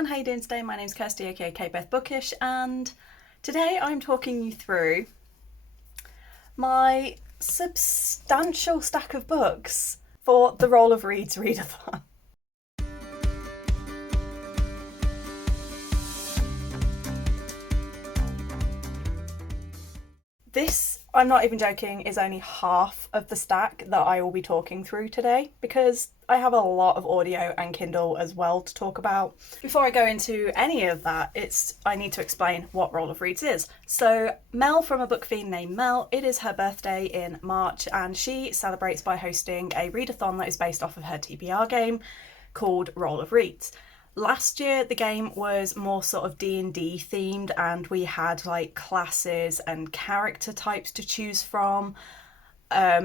everyone, how you doing today? My name's Kirsty, aka Beth Bookish, and today I'm talking you through my substantial stack of books for the Roll of Reads readathon. This, I'm not even joking, is only half of the stack that I will be talking through today because I have a lot of audio and Kindle as well to talk about. Before I go into any of that, I need to explain what Roll of Reads is. So Mel from A Book Fiend named Mel, it is her birthday in March and she celebrates by hosting a readathon that is based off of her TBR game called Roll of Reads. Last year the game was more sort of D&D themed and we had like classes and character types to choose from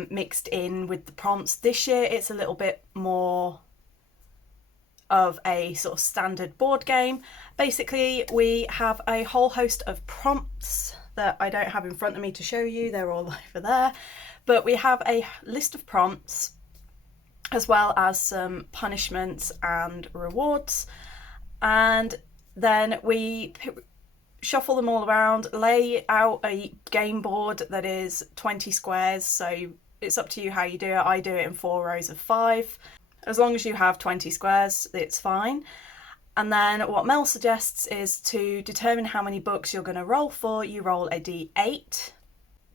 mixed in with the prompts. This year it's a little bit more of a sort of standard board game. Basically we have a whole host of prompts that I don't have in front of me to show you, they're all over there, but we have a list of prompts as well as some punishments and rewards, and then we shuffle them all around, lay out a game board that is 20 squares, so it's up to you how you do it. I do it in 4 rows of 5. As long as you have 20 squares, it's fine. And then what Mel suggests is to determine how many books you're going to roll for, you roll a d8.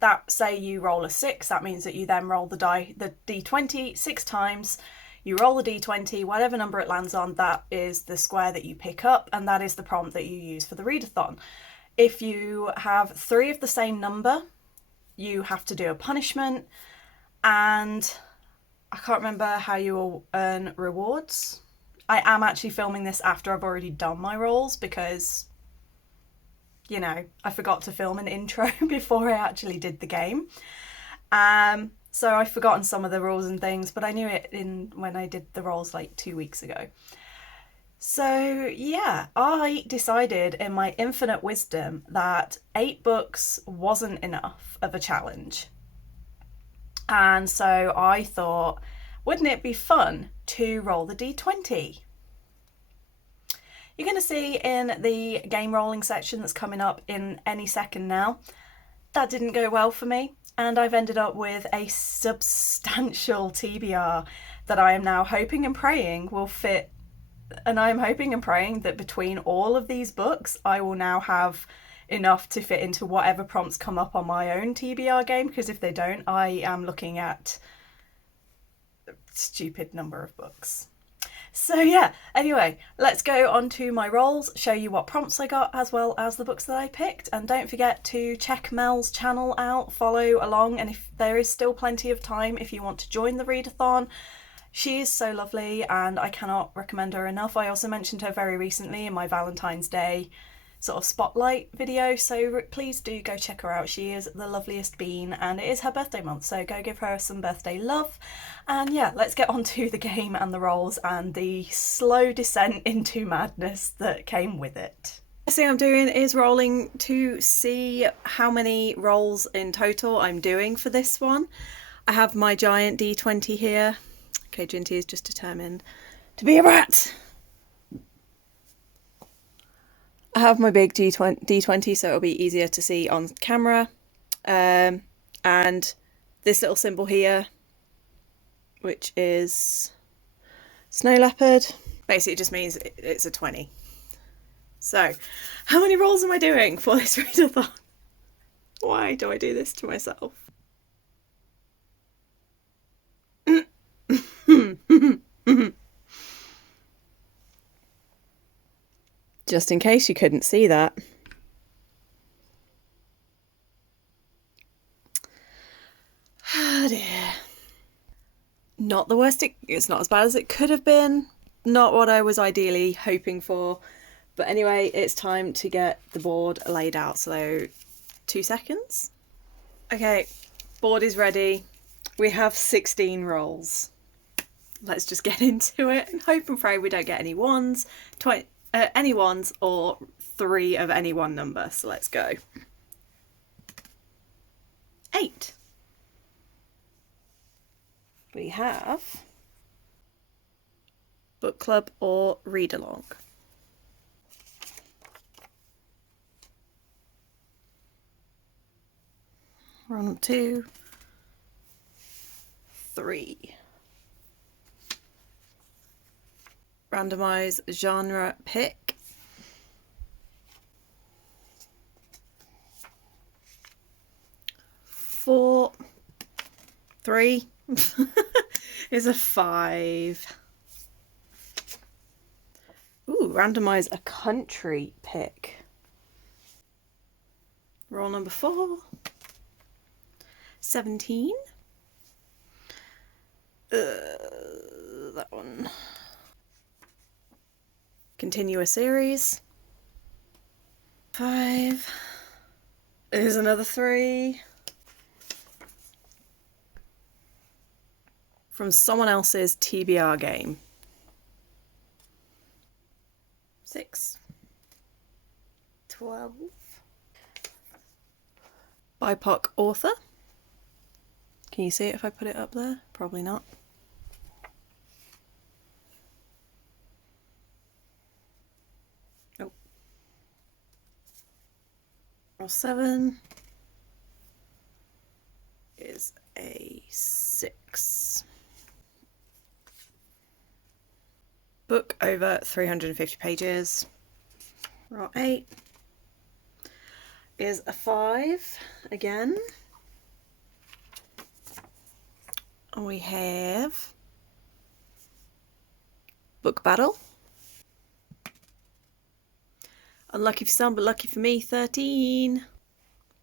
That, say you roll a 6, that means that you then roll the d20 6 times. You roll the d20, whatever number it lands on, that is the square that you pick up, and that is the prompt that you use for the readathon. If you have 3 of the same number, you have to do a punishment, and I can't remember how you will earn rewards. I am actually filming this after I've already done my rolls because, you know, I forgot to film an intro before I actually did the game. So I've forgotten some of the rules and things, but I knew it when I did the rolls like 2 weeks ago. So yeah, I decided in my infinite wisdom that 8 books wasn't enough of a challenge. And so I thought, wouldn't it be fun to roll the d20? You're going to see in the game rolling section that's coming up in any second now, that didn't go well for me. And I've ended up with a substantial TBR that I am now hoping and praying will fit. And I'm hoping and praying that between all of these books, I will now have enough to fit into whatever prompts come up on my own TBR game. Because if they don't, I am looking at a stupid number of books. So yeah, anyway, let's go on to my rolls, show you what prompts I got as well as the books that I picked, and don't forget to check Mel's channel out, follow along, and if there is still plenty of time if you want to join the readathon. She is so lovely and I cannot recommend her enough. I also mentioned her very recently in my Valentine's Day sort of spotlight video, so please do go check her out. She is the loveliest bean and it is her birthday month, so go give her some birthday love. And yeah, let's get on to the game and the rolls and the slow descent into madness that came with it. The first thing I'm doing is rolling to see how many rolls in total I'm doing for this one. I have my giant d20 here. Okay, Ginty is just determined to be a rat. I have my big D20 so it'll be easier to see on camera, and this little symbol here, which is snow leopard, basically just means it's a 20. So how many rolls am I doing for this readathon? Why do I do this to myself? Just in case you couldn't see that. Oh dear. Not the worst, it's not as bad as it could have been. Not what I was ideally hoping for. But anyway, it's time to get the board laid out. So 2 seconds. Okay, board is ready. We have 16 rolls. Let's just get into it and hope and pray we don't get any ones. Any ones or 3 of any one number, so let's go. 8. We have book club or read along. Roll number 2, 3. Randomize genre pick. 4, 3 is a 5. Ooh, randomize a country pick. Roll number 4, 17. That one. Continue a series. 5 is another 3. From someone else's TBR game. 6, 12. BIPOC author. Can you see it if I put it up there? Probably not. Nope. Roll 7 is a 6. Book over 350 pages. Roll 8 is a 5 again. And we have Book Battle. Unlucky for some, but lucky for me, 13,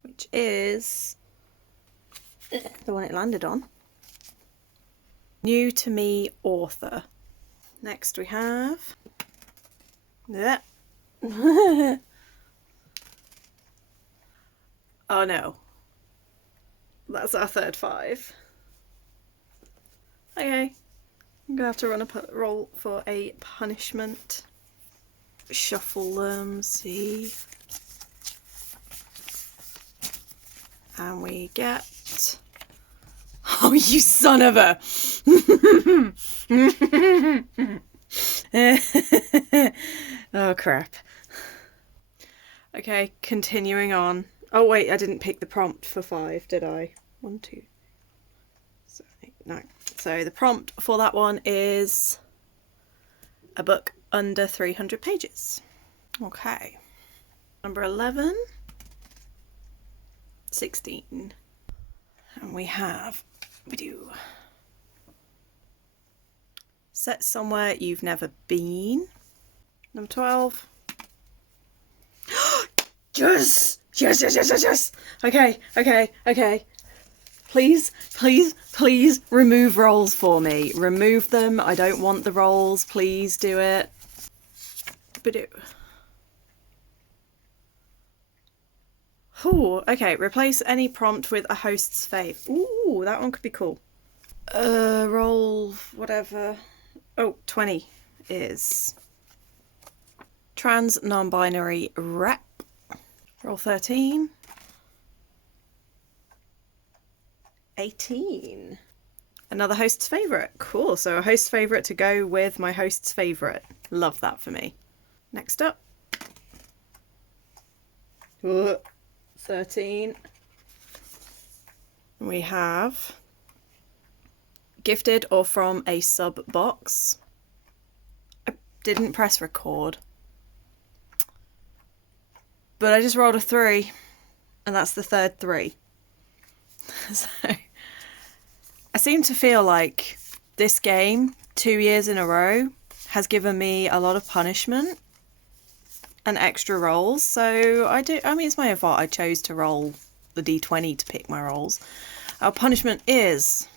which is the one it landed on. New to me author. Next we have... Yeah. Oh no. That's our third 5. Okay. I'm gonna have to run a roll for a punishment. Shuffle them, see. And we get... Oh, you son of a... Oh, crap. Okay, continuing on. Oh, wait, I didn't pick the prompt for 5, did I? 1, 2, 7, 8, 9. So the prompt for that one is a book under 300 pages. Okay. Number 11. 16. And we do set somewhere you've never been. Number 12. Yes! Yes, yes, yes, yes, yes! Okay, okay, okay. Please, please, please remove rolls for me. Remove them. I don't want the rolls. Please do it. Badoo. Ooh, okay. Replace any prompt with a host's fave. Ooh, that one could be cool. Roll whatever. Oh, 20 is trans non-binary rep. Roll 13. 18. Another host's favourite. Cool, so a host's favourite to go with my host's favourite. Love that for me. Next up. 13. We have gifted or from a sub box. I didn't press record. But I just rolled a 3. And that's the third 3. So I seem to feel like this game 2 years in a row has given me a lot of punishment and extra rolls. So I mean, it's my own fault I chose to roll the d20 to pick my rolls. Our punishment is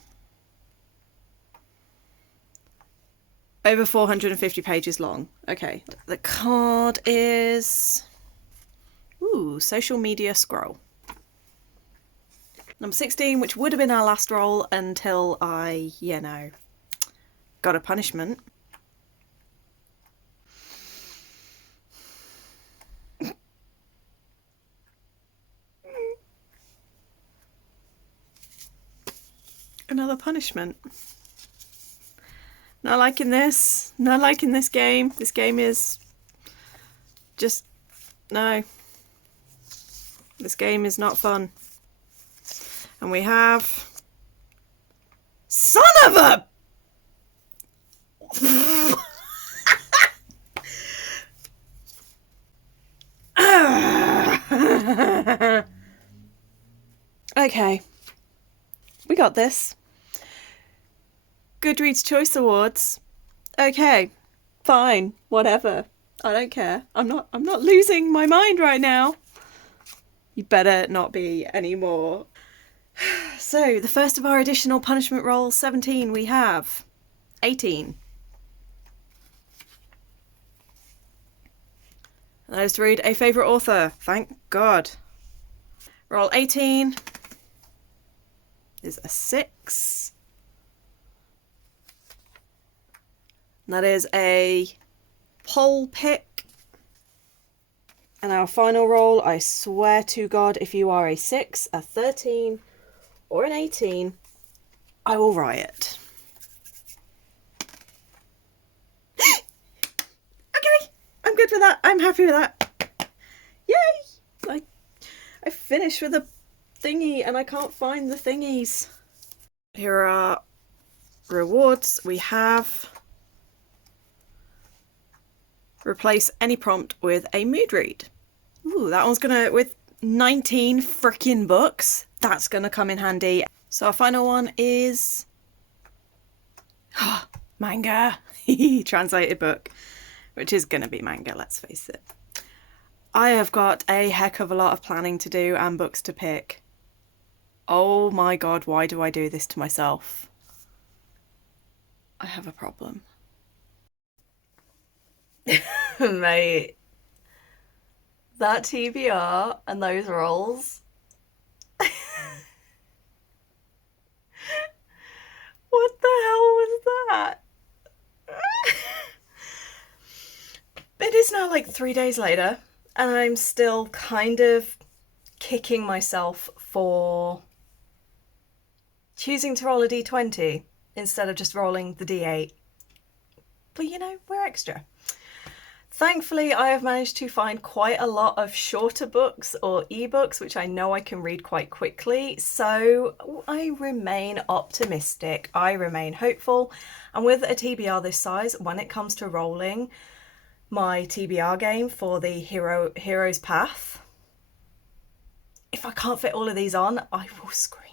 over 450 pages long. Okay, the card is social media scroll. Number 16, which would have been our last roll until I, got a punishment. Another punishment. Not liking this. Not liking this game. This game is just... No. This game is not fun. And we have... Son of a... Okay. We got this. Goodreads Choice Awards. Okay. Fine. Whatever. I don't care. I'm not losing my mind right now. You better not be anymore. So, the first of our additional punishment rolls, 17, we have 18. That is to read a favourite author. Thank God. Roll 18 is a 6. And that is a poll pick. And our final roll, I swear to God, if you are a 6, a 13, or an 18, I will riot. Okay, I'm good with that. I'm happy with that. Yay! I finished with a thingy and I can't find the thingies. Here are rewards. We have replace any prompt with a mood read. Ooh, that one's gonna, with 19 frickin' books, that's gonna come in handy. So our final one is manga. Translated book, which is gonna be manga, let's face it. I have got a heck of a lot of planning to do and books to pick. Oh my God, why do I do this to myself? I have a problem. Mate, that TBR and those rolls. What the hell was that? It is now like 3 days later, and I'm still kind of kicking myself for choosing to roll a d20 instead of just rolling the d8. But you know, we're extra. Thankfully, I have managed to find quite a lot of shorter books or ebooks, which I know I can read quite quickly. So I remain optimistic. I remain hopeful. And with a TBR this size, when it comes to rolling my TBR game for the Hero's Path, if I can't fit all of these on, I will scream.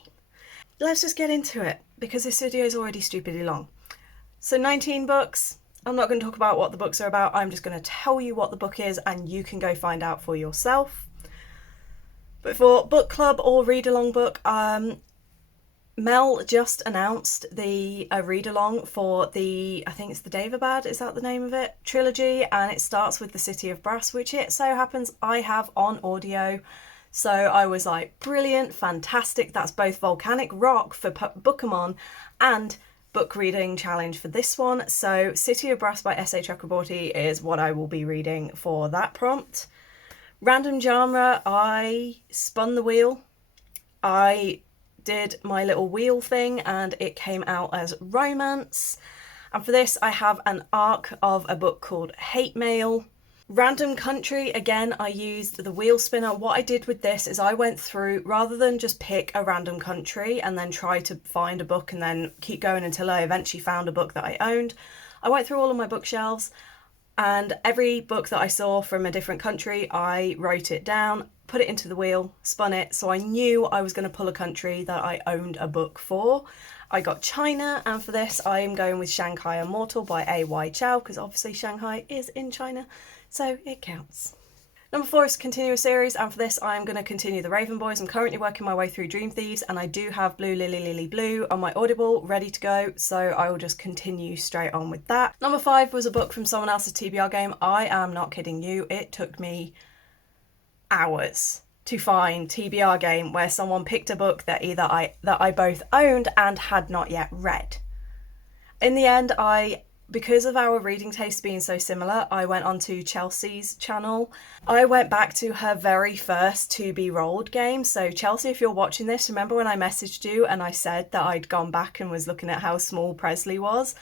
Let's just get into it, because this video is already stupidly long. So 19 books. I'm not going to talk about what the books are about. I'm just going to tell you what the book is and you can go find out for yourself. But for book club or read along book, Mel just announced a read along for the, I think it's the Daevabad, is that the name of it? Trilogy, and it starts with the City of Brass, which it so happens I have on audio. So I was like, brilliant, fantastic. That's both Volcanic Rock for Bookemon and book reading challenge for this one. So City of Brass by S.A. Chakraborty is what I will be reading for that prompt. Random genre, I spun the wheel. I did my little wheel thing and it came out as romance. And for this I have an arc of a book called Hate Mail. Random country, again, I used the wheel spinner. What I did with this is I went through, rather than just pick a random country and then try to find a book and then keep going until I eventually found a book that I owned, I went through all of my bookshelves and every book that I saw from a different country, I wrote it down, put it into the wheel, spun it, so I knew I was going to pull a country that I owned a book for. I got China, and for this I am going with Shanghai Immortal by A.Y. Chow, because obviously Shanghai is in China, so it counts. Number 4 is continuous series, and for this I am going to continue the Raven Boys. I'm currently working my way through Dream Thieves, and I do have Blue Lily Lily Blue on my Audible ready to go, so I will just continue straight on with that. Number 5 was a book from someone else's TBR game. I am not kidding you, it took me hours to find TBR game where someone picked a book that I both owned and had not yet read. In the end, because of our reading tastes being so similar, I went onto Chelsea's channel. I went back to her very first To Be Rolled game. So Chelsea, if you're watching this, remember when I messaged you and I said that I'd gone back and was looking at how small Presley was?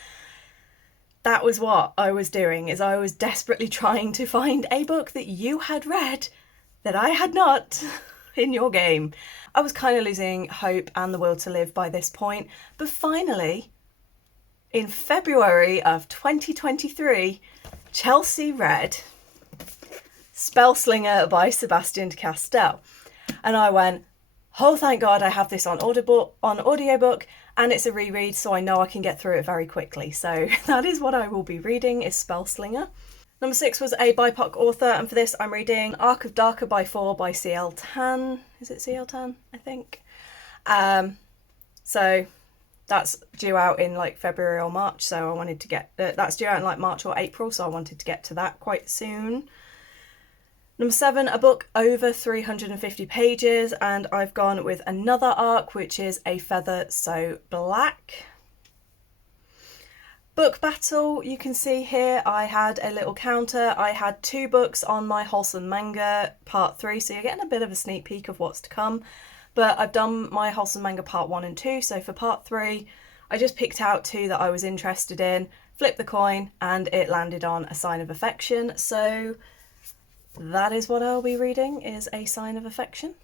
That was what I was doing, is I was desperately trying to find a book that you had read that I had not, in your game. I was kind of losing hope and the will to live by this point, but finally, in February of 2023, Chelsea read Spellslinger by Sebastian de Castell. And I went, oh, thank God I have this on audiobook, and it's a reread, so I know I can get through it very quickly. So that is what I will be reading, is Spellslinger. Number 6 was a BIPOC author, and for this I'm reading Arc of Darker by 4 by C.L. Tan. Is it C.L. Tan? I think. So that's due out in like February or March, so I wanted to get... that's due out in like March or April, so I wanted to get to that quite soon. Number 7, a book over 350 pages, and I've gone with another arc, which is A Feather So Black. Book battle, you can see here I had a little counter. I had 2 books on my Wholesome Manga Part 3, so you're getting a bit of a sneak peek of what's to come. But I've done my Wholesome Manga Part 1 and 2, so for Part 3, I just picked out 2 that I was interested in, flipped the coin, and it landed on A Sign of Affection. So that is what I'll be reading, is A Sign of Affection.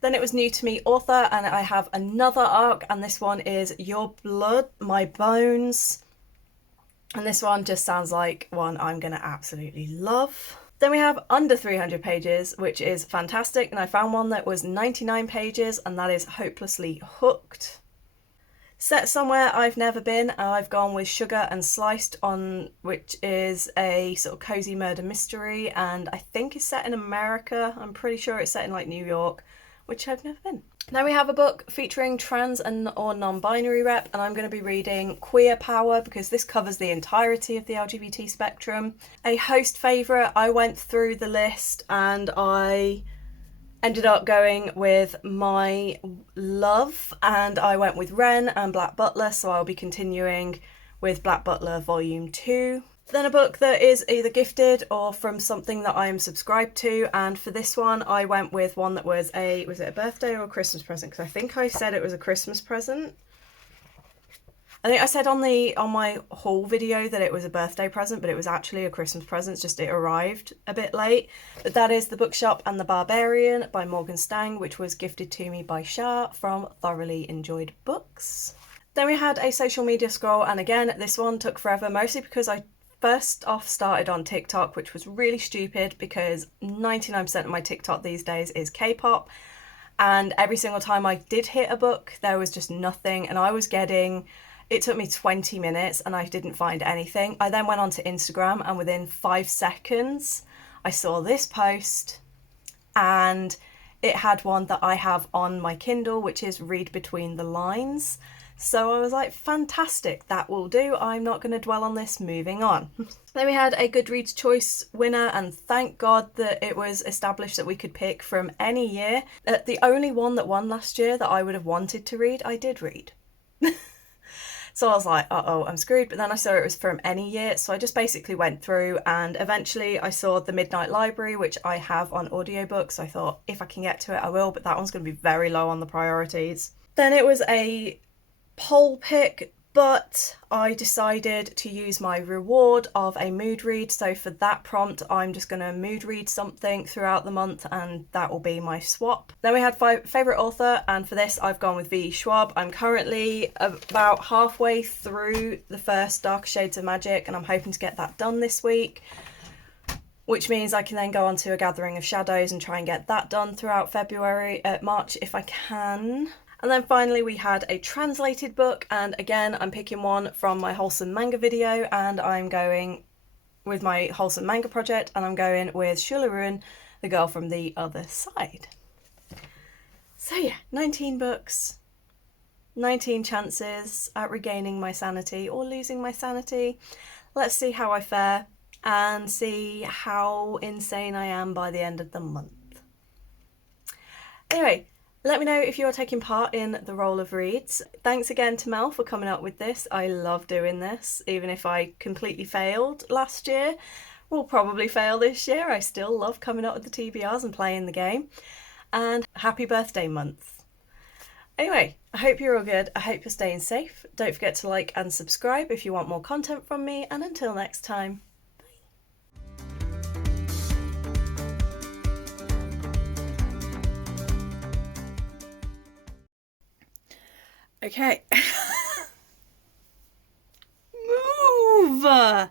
Then it was New to Me author, and I have another arc, and this one is Your Blood, My Bones. And this one just sounds like one I'm going to absolutely love. Then we have Under 300 pages, which is fantastic. And I found one that was 99 pages, and that is Hopelessly Hooked. Set somewhere I've never been, I've gone with Sugar and Sliced, which is a sort of cozy murder mystery. And I think it's set in America. I'm pretty sure it's set in like New York, which I've never been. Now we have a book featuring trans or non-binary rep, and I'm going to be reading Queer Power because this covers the entirety of the LGBT spectrum. A host favourite, I went through the list and I ended up going with My Love, and I went with Ren and Black Butler, so I'll be continuing with Black Butler Volume 2. Then a book that is either gifted or from something that I am subscribed to, and for this one I went with one that was was it a birthday or a Christmas present? Because I think I said it was a Christmas present. I think I said on my haul video that it was a birthday present, but it was actually a Christmas present, just it arrived a bit late. But that is The Bookshop and the Barbarian by Morgan Stang, which was gifted to me by Shah from Thoroughly Enjoyed Books. Then we had a social media scroll, and again this one took forever, mostly because I first off started on TikTok, which was really stupid because 99% of my TikTok these days is K-pop, and every single time I did hit a book there was just nothing, and it took me 20 minutes and I didn't find anything. I then went onto Instagram, and within 5 seconds I saw this post, and it had one that I have on my Kindle, which is Read Between the Lines. So I was like, fantastic, that will do. I'm not going to dwell on this, moving on. Then we had a Goodreads Choice winner, and thank God that it was established that we could pick from any year. The only one that won last year that I would have wanted to read, I did read. So I was like, uh-oh, I'm screwed. But then I saw it was from any year, so I just basically went through, and eventually I saw The Midnight Library, which I have on audiobook, so I thought if I can get to it I will, but that one's going to be very low on the priorities. Then it was a poll pick, but I decided to use my reward of a mood read, so for that prompt I'm just going to mood read something throughout the month, and that will be my swap. Then we had favourite author, and for this I've gone with V. Schwab. I'm currently about halfway through the first Darker Shades of Magic, and I'm hoping to get that done this week, which means I can then go on to A Gathering of Shadows and try and get that done throughout March if I can. And then finally we had a translated book, and again I'm picking one from my Wholesome Manga video, and I'm going with my Wholesome Manga project, and I'm going with Shularun, The Girl from the Other Side. So yeah, 19 books, 19 chances at regaining my sanity or losing my sanity. Let's see how I fare and see how insane I am by the end of the month. Anyway, let me know if you're taking part in the Roll of Reads. Thanks again to Mel for coming up with this. I love doing this, even if I completely failed last year. Will probably fail this year. I still love coming up with the TBRs and playing the game. And happy birthday month. Anyway, I hope you're all good. I hope you're staying safe. Don't forget to like and subscribe if you want more content from me. And until next time. Okay. Move!